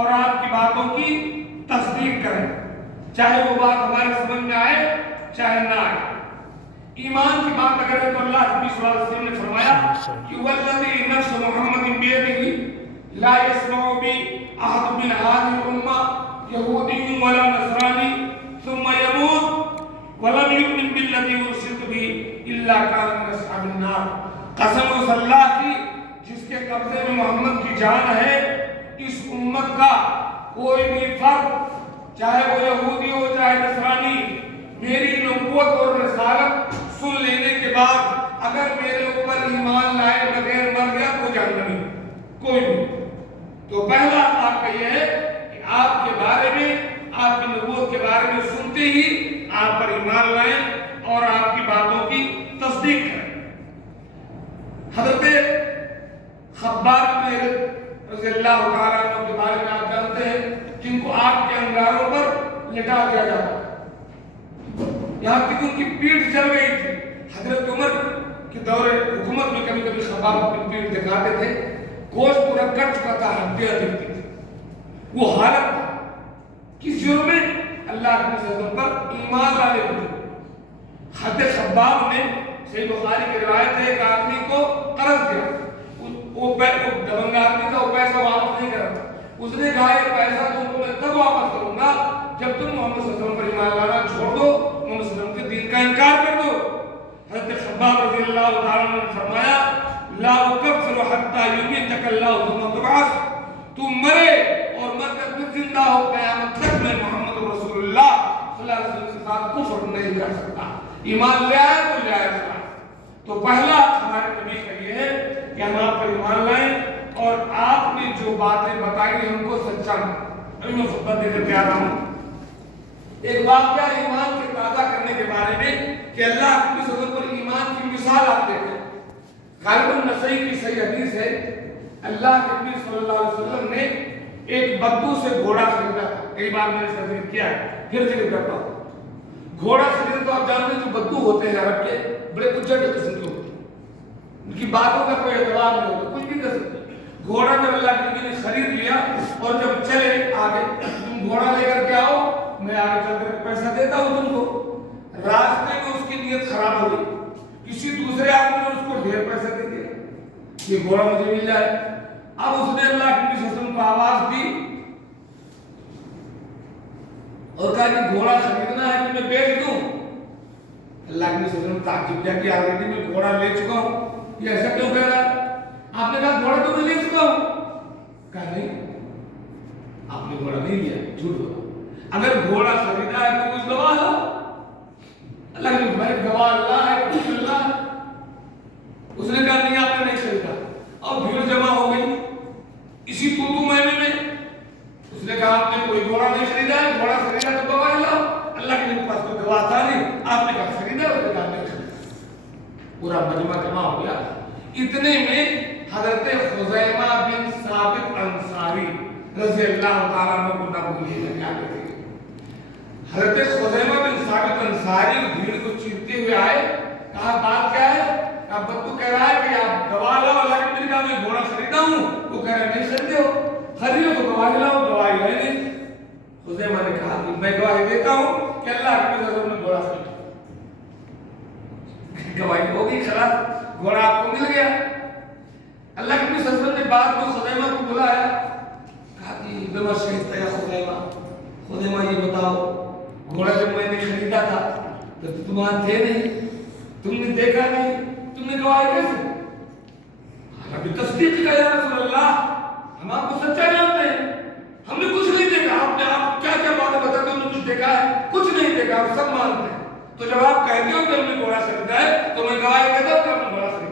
اور آپ کی باتوں کی تصدیق کریں، چاہے وہ بات ہمارے سمجھ میں آئے چاہے نہ آئے۔ ایمان کی بات اگر ہے تو اللہ نبی صلی اللہ علیہ وسلم نے فرمایا کہ والذی نفس محمد بیدہ لا يسمع بی احد من هذه الامہ یہودی ولا نصرانی ثم يموت ولم يؤمن بالذی ارسلت به الا كان من اصحاب النار۔ قسم اس اللہ کی جس کے قبضے میں محمد کی جان ہے، اس امت کا کوئی بھی فرد چاہے وہ یہودی ہو چاہے نصرانی، میری نبوت اور رسالت سن لینے کے بعد اگر میرے اوپر ایمان لائے بغیر مر گیا تو جہنمی کوئی بھی۔ تو پہلا آپ کا یہ ہے کہ آپ کے بارے میں، آپ کی نبوت کے بارے میں سنتے ہی آپ پر ایمان لائیں اور آپ کی باتوں کی تصدیق کریں۔ حضرت خباب بن رضی اللہ تعالیٰ عنہ کے بارے میں آپ جانتے ہیں، جن کو آگ کے انگاروں پر لٹا دیا جاتا تھا، یہاں تک ان کی پیٹھ جل گئی تھی۔ حضرت عمر کے دور حکومت میں کبھی کبھی خباب اپنی پیٹھ دکھاتے تھے، گوشت پورا کٹ چکا تھا، ہڈیاں دکھتی تھی، وہ حالت تھا کس جرم میں؟ اللہ کے نبی پر ایمان لانے ہوئے۔ حضرت خباب نے صحیح بخاری کی روایت ہے، ایک آدمی کو قرض دیا، وہ دبنگ آدمی تھا، وہ پیسہ واپس نہیں کرا، اس نے کہا یہ پیسہ تم کو میں تب واپس کروں گا جب تم محمد صلی اللہ علیہ وسلم پر ایمان لانا چھوڑ دو، محمد صلی اللہ علیہ وسلم کے دین کا انکار کر دو۔ حضرت خباب رضی اللہ تعالیٰ عنہ نے فرمایا لا اکفر حتی یمیتک اللہ ثم تبعث، تم مرے اور مر کر پھر زندہ ہو قیامت تک میں محمد رسول اللہ صلی اللہ علیہ وسلم کے ساتھ کفر نہیں کر سکتا۔ ایمان لے آئے تو لے آئے سلام۔ تو پہلا ہمارے نبی کا یہ ہے کہ ہم آپ پر ایمان لائیں اور آپ نے جو باتیں بتائی ہم کو سچا ابھی میں خطبہ دے کر کے آ رہا ہوں۔ ایک واقعہ ایمان کے تازہ کرنے کے بارے میں کہ اللہ کی صدر پر ایمان کی مثال آپ دیکھیں۔ غالباً نسائی کی صحیح حدیث ہے، اللہ کے نبی صلی اللہ علیہ وسلم نے ایک بدو سے گھوڑا خریدا تھا، کئی بار میں نے اس کا ذکر کیا ہے، پھر ذکر کرتا ہوں۔ گھوڑا خریدا تو آپ جانتے ہیں جو بدو ہوتے ہیں عرب کے بڑے اجڑ قسم کے ہوتے ہیں، ان کی باتوں کا کوئی اعتبار نہیں ہوتا، کچھ بھی کر سکتے۔ گھوڑا جب اللہ کے نبی نے خرید لیا اور جب چلے آگے، تم گھوڑا لے کر کے آؤ میں آگے چل کر پیسہ دیتا ہوں تم کو، راستے میں اس کی نیت خراب ہو گئی، کسی دوسرے آدمی نے اس کو ڈھیر پیسے دے دیا یہ گھوڑا مجھے مل جائے۔ اب اس نے اللہ کے نبی صلی اللہ علیہ وسلم کو آواز دی اور کہا کہ گھوڑا خریدنا ہے کہ میں بیچ دوں؟ اللہ کے نبی صلی اللہ علیہ وسلم تعجب کیا کہ آلریڈی میں گھوڑا لے چکا ہوں، یہ ایسا کیوں کہہ رہا ہے؟ آپ نے کہا گھوڑا تو میں لے چکا ہوں، کہا نہیں آپ نے گھوڑا نہیں لیا، جھوٹ بولا، اگر گھوڑا خریدا ہے تو کچھ گواہ ہو۔ اللہ کے بھائی گواہ اللہ ہے، کچھ اللہ ہے۔ اس نے کہا نہیں آپ نے نہیں خریدا، اور بھیڑ جمع ہو گئی اسی تو مہینے میں۔ اس نے کہا آپ نے کوئی گھوڑا نہیں خریدا ہے، گھوڑا خریدا تو گواہ لاؤ۔ اللہ کے نبی پاس کوئی گواہ تھا نہیں، آپ نے کہا خریدا، اس نے کہا نہیں خریدا۔ پورا مجمع جمع ہو گیا، اتنے میں حضرت خزیمہ بن ثابت انصاری رضی اللہ تعالیٰ عنہ کو نہ بھولیے گا، یاد رکھیے۔ حضرت خزیمہ بن ثابت انصاری بھیڑ کو چیرتے ہوئے آئے، کہا بات کیا ہے؟ اب بدو کہہ رہا ہے کہ آپ گواہ لاؤ، اللہ کے نبی نے کہا میں گھوڑا خریدا ہوں، وہ کہہ رہا ہے نہیں خریدے ہو، خریدو تو گواہی لاؤ، گواہی ہے نہیں۔ خزیمہ نے کہا کہ میں گواہی دیتا ہوں کہ اللہ کے نبی نے گھوڑا خریدا، گواہی ہو گئی، خلاص گھوڑا آپ کو مل گیا۔ اللہ کے نبی صلی اللہ علیہ وسلم نے بعد میں خزیمہ کو بلایا، کہا کہ بما شہدت یا خزیمہ، خزیمہ یہ بتاؤ گھوڑا جب میں نے خریدا تھا تو تم وہاں تھے نہیں، تم نے دیکھا نہیں، تم نے گواہی کیسے؟ ابھی تصدیق کا یا رسول اللہ، ہم آپ کو سچا جانتے ہیں، ہم نے کچھ نہیں دیکھا، آپ کیا کیا باتیں بتاتے ہو، ہم نے کچھ دیکھا ہے؟ کچھ نہیں دیکھا، ہم سب مانتے ہیں۔ تو جب آپ کہتے ہو کہ ہم نے گھوڑا خریدا ہے تو میں گواہی دیتا ہوں کہ ہم نے گھوڑا خریدا۔